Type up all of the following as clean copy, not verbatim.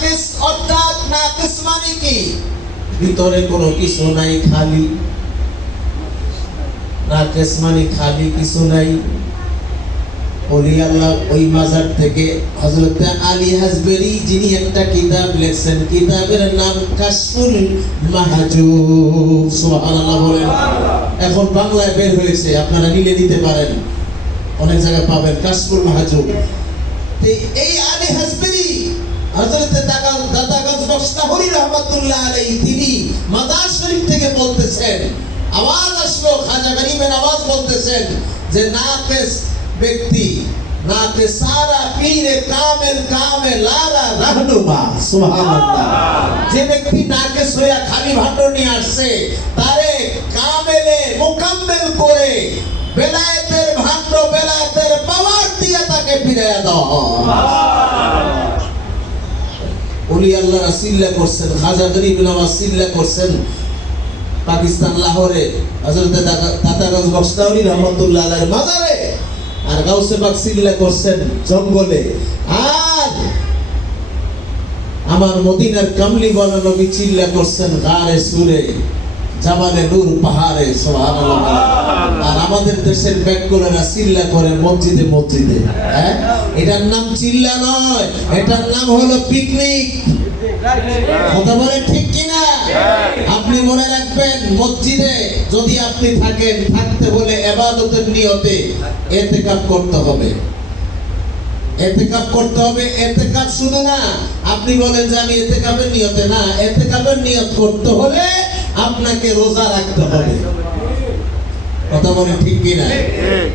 নাকিস অর্থাৎ নাকিস মানে কি? ভিতরে কোনো কিছু নাই, খালি। নাকিস মানে খালি, কিছু নাই। ওলি আল্লাহ ওই মাজার থেকে হযরত আলী হাজবেরি যিনি একটা কিতাব লিখছেন, কিতাবের নাম কাশফুল মাহজুব। সুবহানাল্লাহ বলেন। এখন বাংলায় বের হয়েছে, আপনারা নিলে নিতে পারেন, অনেক জায়গায় পাবেন কাশফুল মাহজুব। এই আলী হাজবেরি হযরত দাদাগঞ্জ বখতাহরি রহমাতুল্লাহ আলাইহি তিনি মাজার শরীফ থেকে বলতেছেন, আওয়াজ আসলো, খাজা গরিবের আওয়াজ বলতেছেন যে নাকিস ব্যক্তি নাকে সারা পীরে কামেল কামে লারা রাহনুমা। সুবহানাল্লাহ। যে ব্যক্তি নাকে সোয়া খালি ভাণ্ড নিয়ে আসছে, তারে কামেলে মুকাম্মেল করে বেলায়েতের ভাণ্ড, বেলায়েতের পাওয়ার দিয়ে তাকে ফিরাইয়া দাও। ওলি আল্লাহ রাসিল্লাহ করছেন, খাজা গরিব নওয়াজ সিল্লাহ করছেন পাকিস্তান লাহোরে হযরত দাদাগঞ্জ বখতাহরি রহমাতুল্লাহ আলাইহির মাজারে, আর গাউসে পাক সিল্লাহ করছেন জঙ্গলে, আর আমার মদিনার কামলি ওয়ালা নবী চিল্লাহ করছেন গারে সুরে জামালে নূর পাহাড়ে। সুবহানাল্লাহ। আর আমাদের দেশের ব্যাকগুলোরা চিল্লাহ করে মসজিদে মসজিদে। হ্যাঁ, এটার নাম চিল্লা নয়, এটার নাম হলো পিকনিক। কথা বলে ঠিক কিনা? আপনি মনে রাখবেন, মসজিদে যদি আপনি থাকেন, থাকতে হলে ইবাদতের নিয়তে ইতিকাফ করতে হবে। ইতিকাফ করতে হবে। ইতিকাফ শুধু না আপনি বলেন যে আমি ইতিকাফের নিয়তে, না, ইতিকাফের নিয়ত করতে হলে আপনাকে রোজা রাখতে হবে। কথা বলে ঠিক কিনা?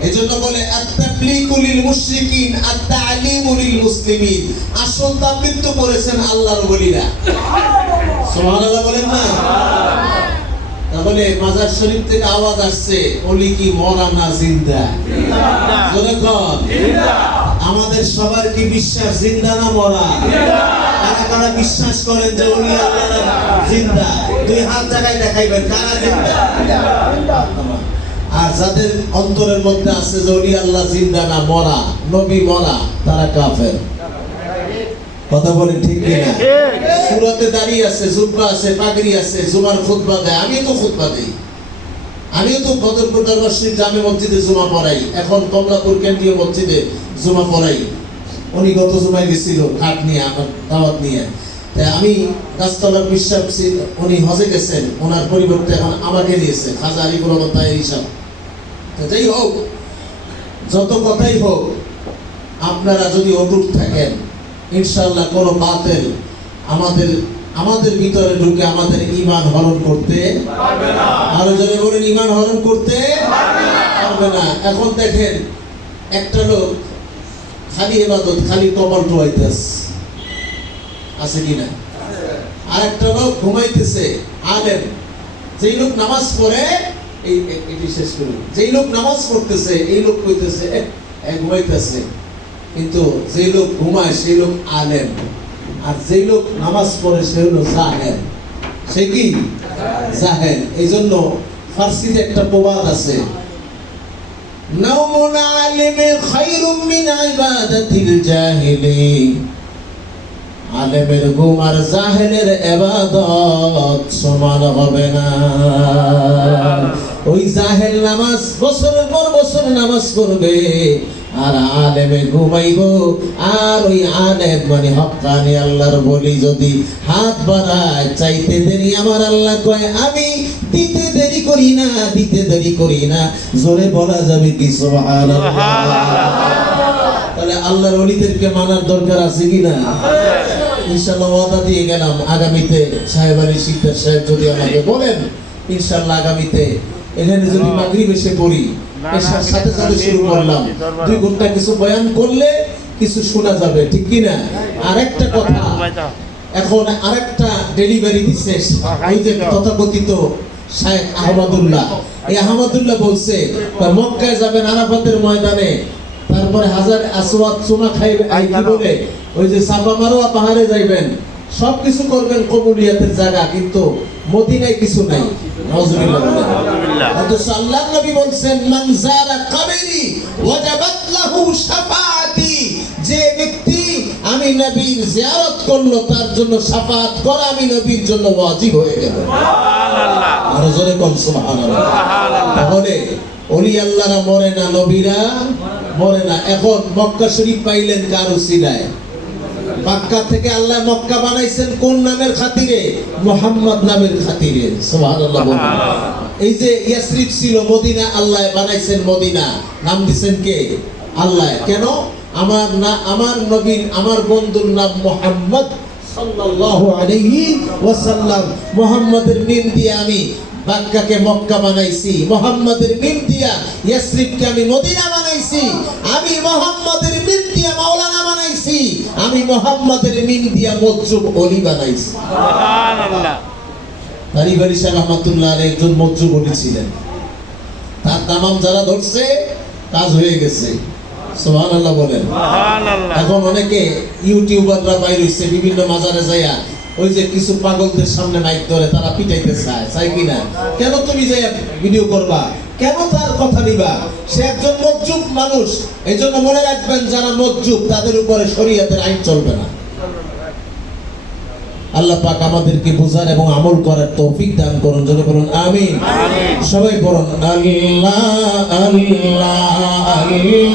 এজন্য বলে আত-তাবলীগু লিল মুশরিকিন আত-তা'লিমু লিল মুসলিমিন। আসল তাবলীগ তো করেছেন আল্লাহর ওলিরা। সুবহানাল্লাহ বলেন না? তাহলে মাজার শরীফ থেকে আওয়াজ আসছে, ওলি কি মরা না জিন্দা? জোরে কোন? আমাদের সবার কি বিশ্বাস জিন্দা না মরা? কারা কারা বিশ্বাস করেন যে ওলি আল্লাহর জিন্দা? দুই হাত জায়গায় দেখাইবেন, কারা জিন্দা? আর যাদের অন্তরের মধ্যে আছে যে ওলি আল্লাহ জিন্দা না মরা, নবী মরা, তারা কাফের। কথা বলেন ঠিক কিনা? সুরাতে দাঁড়িয়ে আছে, জুব্বা আছে, পাগড়ি আছে, জুমার খুতবা দেয়। আমিও তো খুতবা দেই, আমিও তো বদরপুর দরবার শরীফ জামে মসজিদে জুমা পড়াই, এখন কমলাপুর কেন্দ্রীয় মসজিদে জুমা পড়াই। উনি গত জুমায় গেছিল কাঠ নিয়ে, আমার দাওয়াত নিয়ে। তাই আমি গাছতলার বিশ্বাস, উনি হজে গেছেন, ওনার পরিবর্তে এখন আমাকে নিয়েছে, খাজা আরিফুর রহমান তাহের হিসাব। যাই হোক, যত কথাই হোক, আপনারা যদি অটুট থাকেন, ইনশাআল্লাহ কোনো বাতিল আমাদের ভিতরে ঢুকে আমাদের ঈমান হরণ করতে পারবে না। আরো জোরে বলেন, ঈমান হরণ করতে পারবে না। এখন দেখেন, একটা লোক খালি ইবাদত, খালি কপাল টোয়াইতেছে, আছে কিনা? আর একটা লোক ঘুমাইতেছে, আলেম। যেই লোক নামাজ পড়ে, এটি শেষ করুন, যেই লোক নামাজ পড়তেছে, এই লোক কইতেছে ঘুমাইতেছে, কিন্তু যেই লোক ঘুমায় সেই লোক আলেম, আর যেই লোক নামাজ পড়ে সে হলো জাহেল। সে কি? জাহেল। এই জন্য ফার্সিতে একটা প্রবাদ আছে, নাওমুল আলিমি খায়রুম মিন ইবাদাতিল জাহিলি। আলেমের ঘুম আর জাহেলের ইবাদত সমান হবে না। ওই জাহেল নামাজ বছরের পর বছর নামাজ পড়বে, আর আলেমে ঘুমাইবো। আর ওই আলেম মানে হক্কানি আল্লাহর বলি যদি হাত বাড়ায়, চাইতে দেরি আমার আল্লাহ কয় আমি দিতে দেরি করি না, দিতে দেরি করি না। জোরে বলা যাবে কি সুবহানাল্লাহ? তাহলে আল্লাহর ওলিদেরকে মানার দরকার আছে কিনা? ইনশাআল্লাহ ওয়াদা দিয়ে গেলাম, আগামীতে সাহেব আলী সিকদার সাহেব যদি আমাকে বলেন, ইনশাআল্লাহ আগামীতে এখানে যদি মাগরিব এসে পড়ি, এসার সাথে সাথে শুরু করলাম, 2 ঘন্টা কিছু বয়ান করলে কিছু শোনা যাবে, ঠিক কিনা? আরেকটা কথা, এখন আরেকটা ডেলিভারি দিচ্ছে ওই যে তথাকথিত শাইখ আহমদুল্লাহ। এই আহমদুল্লাহ বলছে মক্কায় যাবেন আরাফাতের ময়দানে, তারপরে হাজার আসওয়াদ চুমা খাইবেন, কি বলে ওই যে সাফা মারওয়া পাহাড়ে যাইবেন, সবকিছু করবেন কবুলিয়াতের জায়গা, কিন্তু মদিনায় কিছু নাই। নাউজুবিল্লাহ। অথচ আল্লাহর নবী বলছেন মান যারা কবরি ওয়াজাবাত লাহু শাফাআতি। যে ব্যক্তি আমি আমি নবীর জিয়ারত করলো তার জন্য শাফাত করা আমি নবীর জন্য ওয়াজিব হয়ে গেল। আর জোরে কোন সুবহানাল্লাহ। তাহলে ওলি আল্লাহরা মরে না, নবীরা মরে না। এখন মক্কা শরীফ পাইলেন কার উসিলায়? মক্কা থেকে আল্লাহ মক্কা বানাইছেন কোন নামের খাতিরে? মুহাম্মদ নামের খাতিরে। সুবহানাল্লাহ বলুন। এই যে ইয়াসরিফ ছিল মদিনা, আল্লাহ বানাইছেন মদিনা, নাম দিবেন কে? আল্লাহ। কেন? আমার নবীর, আমার বন্ধুর নাম মুহাম্মদ সাল্লাল্লাহু আলাইহি ওয়াসাল্লাম। মুহাম্মাদের মিম দিয়ে আমি মক্কাকে মক্কা বানাইছি, মুহাম্মাদের মিম দিয়া ইয়াসরিফকে আমি মদিনা বানাইছি, আমি মুহাম্মাদের মিম দিয়া মাওলানা বানাইছি, আমি মুহাম্মাদের মিম দিয়া মজজুব ওলি বানাইছি। সুবহানাল্লাহ। তারিবারি সাহেব রহমাতুল্লাহ আলাইহি একজন মজজুব ওলি ছিলেন। তার তামাম যারা ধরছে কাজ হয়ে গেছে। সুবহানাল্লাহ বলেন। সুবহানাল্লাহ। এখন অনেকে ইউটিউবাররা বাইরে হইছে, বিভিন্ন মাজারে যায়া ওই যে কিছু পাগলদের সামনে মাইক ধরে তারা পিটাইতে চায় কিনা? কেন তুমি যে ভিডিও করবা? কেন তার কথা নিবা? সে একজন মজজুব মানুষ। এই জন্য মনে রাখবেন, যারা মজজুব তাদের উপরে শরীয়তের আইন চলবে না। আল্লাহ পাক আমাদেরকে বুঝার এবং আমল করার তৌফিক দান করুন। যদি বলুন আমিন। সবাই বলুন আল্লাহ আল্লাহ আল্লাহ।